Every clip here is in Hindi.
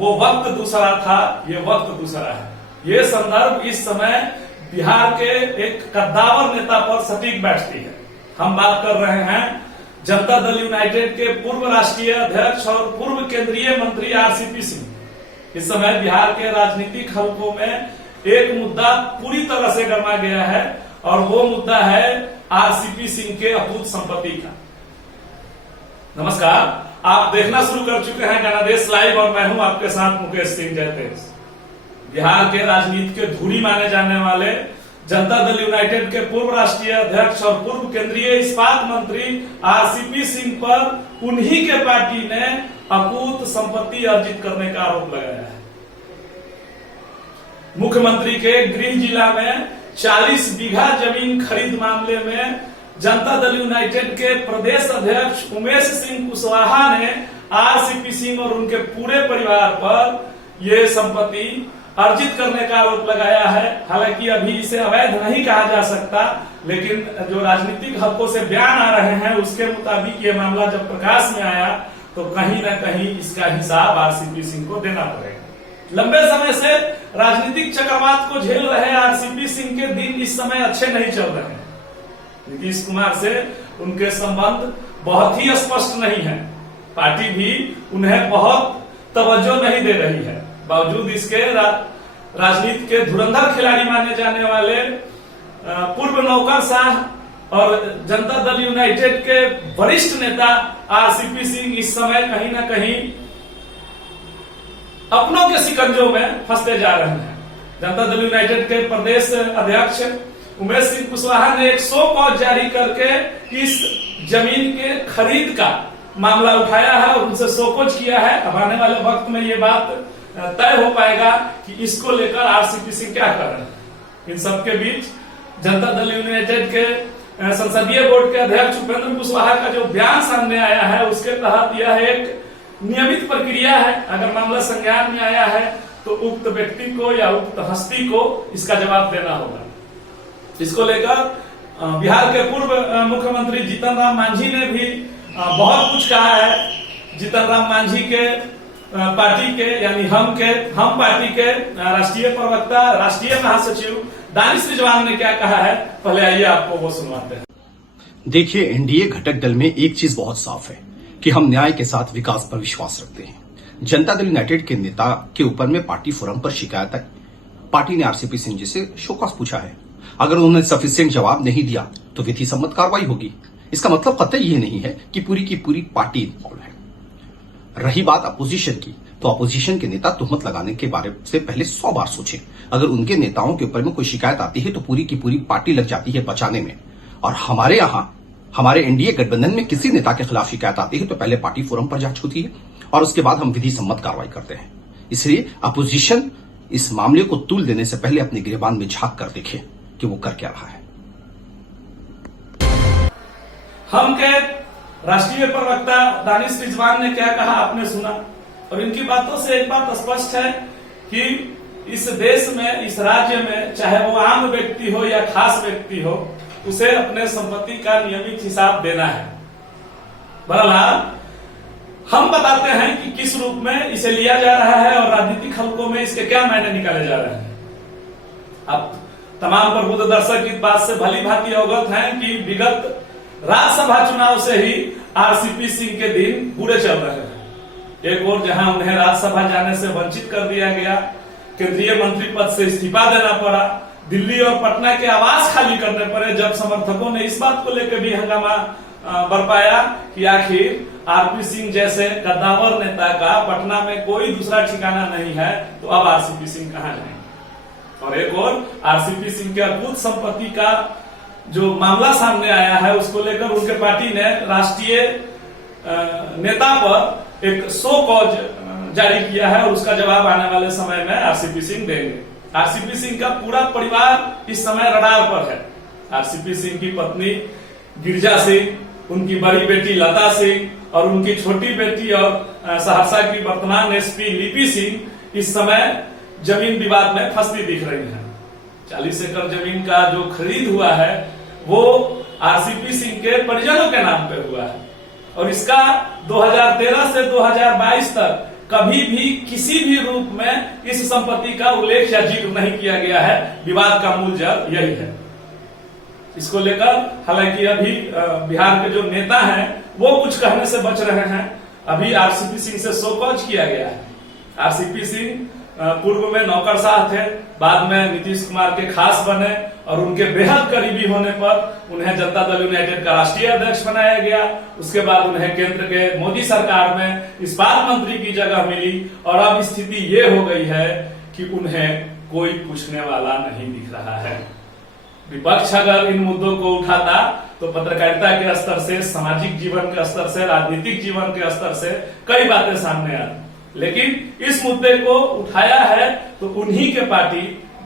वो वक्त दूसरा था, ये वक्त दूसरा है। ये संदर्भ इस समय बिहार के एक कद्दावर नेता पर सटीक बैठती है। हम बात कर रहे हैं जनता दल यूनाइटेड के पूर्व राष्ट्रीय अध्यक्ष और पूर्व केंद्रीय मंत्री आरसीपी सिंह। इस समय बिहार के राजनीतिक हलकों में एक मुद्दा पूरी तरह से गरमा गया है और वो मुद्दा है आरसीपी सिंह के अपूत संपत्ति का। नमस्कार, आप देखना शुरू कर चुके हैं जनादेश लाइव और मैं हूं आपके साथ मुकेश सिंह जयतेज। बिहार के राजनीति के धूरी माने जाने वाले जनता दल यूनाइटेड के पूर्व राष्ट्रीय अध्यक्ष और पूर्व केंद्रीय इस्पात मंत्री आरसीपी सिंह पर उन्हीं के पार्टी ने अपूत संपत्ति अर्जित करने का आरोप लगाया है। मुख्यमंत्री के गृह जिला में 40 बीघा जमीन खरीद मामले में जनता दल यूनाइटेड के प्रदेश अध्यक्ष उमेश सिंह कुशवाहा ने आरसीपी सिंह और उनके पूरे परिवार पर यह संपत्ति अर्जित करने का आरोप लगाया है। हालांकि अभी इसे अवैध नहीं कहा जा सकता, लेकिन जो राजनीतिक हलकों से बयान आ रहे हैं उसके मुताबिक ये मामला जब प्रकाश में आया तो कहीं न कहीं इसका हिसाब आरसीपी सिंह को देना पड़ेगा। लंबे समय से राजनीतिक चक्रवात को झेल रहे आरसीपी सिंह के दिन इस समय अच्छे नहीं चल रहे हैं। नीतीश कुमार से उनके संबंध बहुत ही स्पष्ट नहीं है। पार्टी भी उन्हें बहुत तवज्जो नहीं दे रही है। बावजूद इसके राजनीति के धुरंधर खिलाड़ी माने जाने वाले पूर्व नौकरशाह और जनता दल यूनाइटेड के वरिष्ठ नेता आरसीपी सिंह इस समय कहीं न कहीं अपनों के शिकंजों में फंसते जा रहे हैं। जनता दल यूनाइटेड के प्रदेश अध्यक्ष उमेश सिंह कुशवाहा ने एक शो कॉज जारी करके इस जमीन के खरीद का मामला उठाया है और उनसे शोकॉज किया है। अब आने वाले वक्त में ये बात तय हो पाएगा कि इसको लेकर आरसीपी सिंह क्या कर रहे हैं। इन सबके बीच जनता दल यूनाइटेड के संसदीय बोर्ड के अध्यक्ष उपेंद्र कुशवाहा का जो बयान सामने आया है उसके तहत यह एक नियमित प्रक्रिया है। अगर मामला संज्ञान में आया है तो उक्त व्यक्ति को या उक्त हस्ती को इसका जवाब देना होगा। इसको लेकर बिहार के पूर्व मुख्यमंत्री जीतन राम मांझी ने भी बहुत कुछ कहा है। जीतन राम मांझी के पार्टी के यानी हम पार्टी के राष्ट्रीय प्रवक्ता राष्ट्रीय महासचिव दानिश रिजवान ने क्या कहा है, पहले आइए आपको वो सुनवाते हैं। देखिए, एनडीए घटक दल में एक चीज बहुत साफ है कि हम न्याय के साथ विकास पर विश्वास रखते हैं। जनता दल यूनाइटेड के नेता के ऊपर में पार्टी फोरम पर शिकायत आई। पार्टी ने आरसीपी सिंह जी से शोकॉज पूछा है। अगर उन्होंने सफिशिएंट जवाब नहीं दिया तो विधि सम्मत कार्रवाई होगी। इसका मतलब कतई ये नहीं है कि पूरी की पूरी पार्टी इन्वॉल्व है। रही बात अपोजिशन की, तो अपोजिशन के नेता तुहमत लगाने के बारे से पहले 100 बार सोचें। अगर उनके नेताओं के ऊपर में कोई शिकायत आती है तो पूरी की पूरी पार्टी लग जाती है बचाने में। और हमारे यहां हमारे एनडीए गठबंधन में किसी नेता के खिलाफ शिकायत आती है तो पहले पार्टी फोरम पर जांच होती है और उसके बाद हम विधि सम्मत कार्रवाई करते हैं। इसलिए अपोजिशन इस मामले को तूल देने से पहले अपने गिरेबान में झांक कर देखे कि वो कर क्या रहा है। हम के राष्ट्रीय प्रवक्ता दानिश रिजवान ने क्या कहा आपने सुना, और इनकी बातों से एक बात स्पष्ट है कि इस देश में, इस राज्य में, चाहे वो आम व्यक्ति हो या खास व्यक्ति हो, उसे अपने संपत्ति का नियमित हिसाब देना है। बहरहाल हम बताते हैं कि किस रूप में इसे लिया जा रहा है और राजनीतिक हलकों में इसके क्या मायने निकाले जा रहे हैं। अब तमाम प्रबुद्ध दर्शक इस बात से भली भांति अवगत हैं कि विगत राज्यसभा चुनाव से ही आरसीपी सिंह के दिन बुरे चल रहे हैं। एक और जहां उन्हें राज्यसभा जाने से वंचित कर दिया गया, केंद्रीय मंत्री पद से इस्तीफा देना पड़ा, दिल्ली और पटना के आवास खाली करने पड़े, जब समर्थकों ने इस बात को लेकर भी हंगामा बरपाया कि आखिर आरपी सिंह जैसे कद्दावर नेता का पटना में कोई दूसरा ठिकाना नहीं है, तो अब आरसीपी सिंह कहां जाएंगे। और एक और आरसीपी सिंह के अद्भुत संपत्ति का जो मामला सामने आया है उसको लेकर उनके पार्टी ने राष्ट्रीय नेता पर एक शो कॉज जारी किया है और उसका जवाब आने वाले समय में आरसीपी सिंह देंगे। आरसीपी सिंह का पूरा परिवार इस समय रडार पर है। आरसीपी सिंह की पत्नी गिरिजा सिंह, उनकी बड़ी बेटी लता सिंह और उनकी छोटी बेटी और सहरसा की वर्तमान एसपी लिपि सिंह इस समय जमीन विवाद में फंसती दिख रही है। 40 एकड़ जमीन का जो खरीद हुआ है वो आरसीपी सिंह के परिजनों के नाम पे हुआ है और इसका 2013 से 2022 तक कभी भी किसी भी रूप में इस संपत्ति का उल्लेख या जिक्र नहीं किया गया है। विवाद का मूल जड़ यही है। इसको लेकर हालांकि अभी बिहार के जो नेता हैं वो कुछ कहने से बच रहे हैं। अभी आरसीपी सिंह से शो कॉज किया गया है। आरसीपी सिंह पूर्व में नौकरशाह थे, बाद में नीतीश कुमार के खास बने और उनके बेहद करीबी होने पर उन्हें जनता दल यूनाइटेड का राष्ट्रीय अध्यक्ष बनाया गया। उसके बाद उन्हें केंद्र के मोदी सरकार में इस्पात मंत्री की जगह मिली और अब स्थिति ये हो गई है कि उन्हें कोई पूछने वाला नहीं दिख रहा है। विपक्ष अगर इन मुद्दों को उठाता तो पत्रकारिता के स्तर से, सामाजिक जीवन के स्तर से, राजनीतिक जीवन के स्तर से कई बातें सामने आती, लेकिन इस मुद्दे को उठाया है तो उन्हीं के पार्टी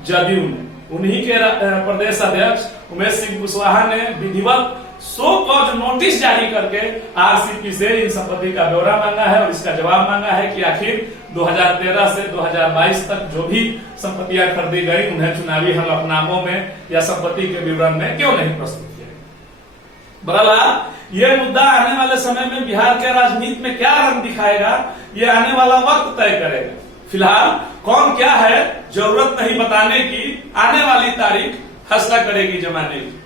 जदयू ने, उन्हीं के प्रदेश अध्यक्ष उमेश सिंह कुशवाहा ने विधिवत शो कॉज नोटिस जारी करके आरसीपी से इन संपत्ति का ब्यौरा मांगा है और इसका जवाब मांगा है कि आखिर 2013 से 2022 तक जो भी संपत्तियां खरीदी गई उन्हें चुनावी हलफनामों में या संपत्ति के विवरण में क्यों नहीं प्रस्तुत किया। बहरहाल यह मुद्दा आने वाले समय में बिहार के राजनीति में क्या रंग दिखाएगा, ये आने वाला वक्त तय करेगा। फिलहाल कौन क्या है जरूरत नहीं बताने की, आने वाली तारीख फैसला करेगी जमाने की।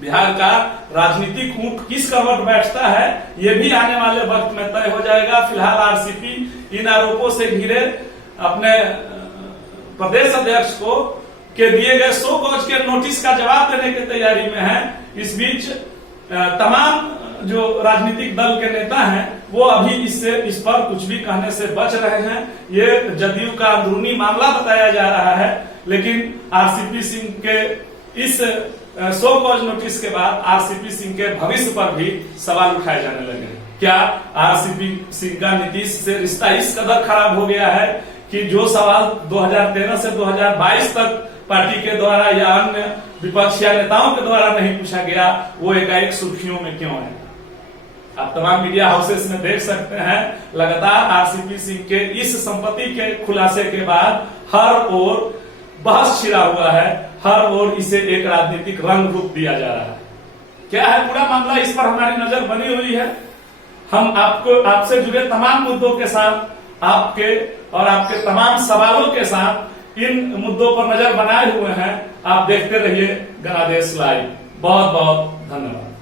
बिहार का राजनीतिक ऊंट किस करवट बैठता है ये भी आने वाले वक्त में तय हो जाएगा। फिलहाल आरसीपी इन आरोपों से घिरे अपने प्रदेश अध्यक्ष को के दिए गए शो कॉज के नोटिस का जवाब देने की तैयारी में है। इस बीच तमाम जो राजनीतिक दल के नेता हैं वो अभी इस पर कुछ भी कहने से बच रहे हैं। ये जदयू का अंदरूनी मामला बताया जा रहा है, लेकिन आरसीपी सिंह के इस शो कॉज नोटिस के बाद आरसीपी सिंह के भविष्य पर भी सवाल उठाए जाने लगे। क्या आरसीपी सिंह का नीतीश से रिश्ता इस कदर खराब हो गया है कि जो सवाल 2013 से 2022 तक पार्टी के द्वारा या अन्य विपक्षी नेताओं के द्वारा नहीं पूछा गया, वो एकाएक सुर्खियों में क्यों है? आप तमाम मीडिया हाउसेस में देख सकते हैं, लगातार आरसीपी सिंह के इस संपत्ति के खुलासे के बाद हर ओर बहस छिड़ा हुआ है, हर ओर इसे एक राजनीतिक रंग रूप दिया जा रहा है। क्या है पूरा मामला, इस पर हमारी नजर बनी हुई है। हम आपसे जुड़े तमाम मुद्दों के साथ, आपके तमाम सवालों के साथ इन मुद्दों पर नजर बनाए हुए हैं। आप देखते रहिए गणादेश लाइव। बहुत बहुत धन्यवाद।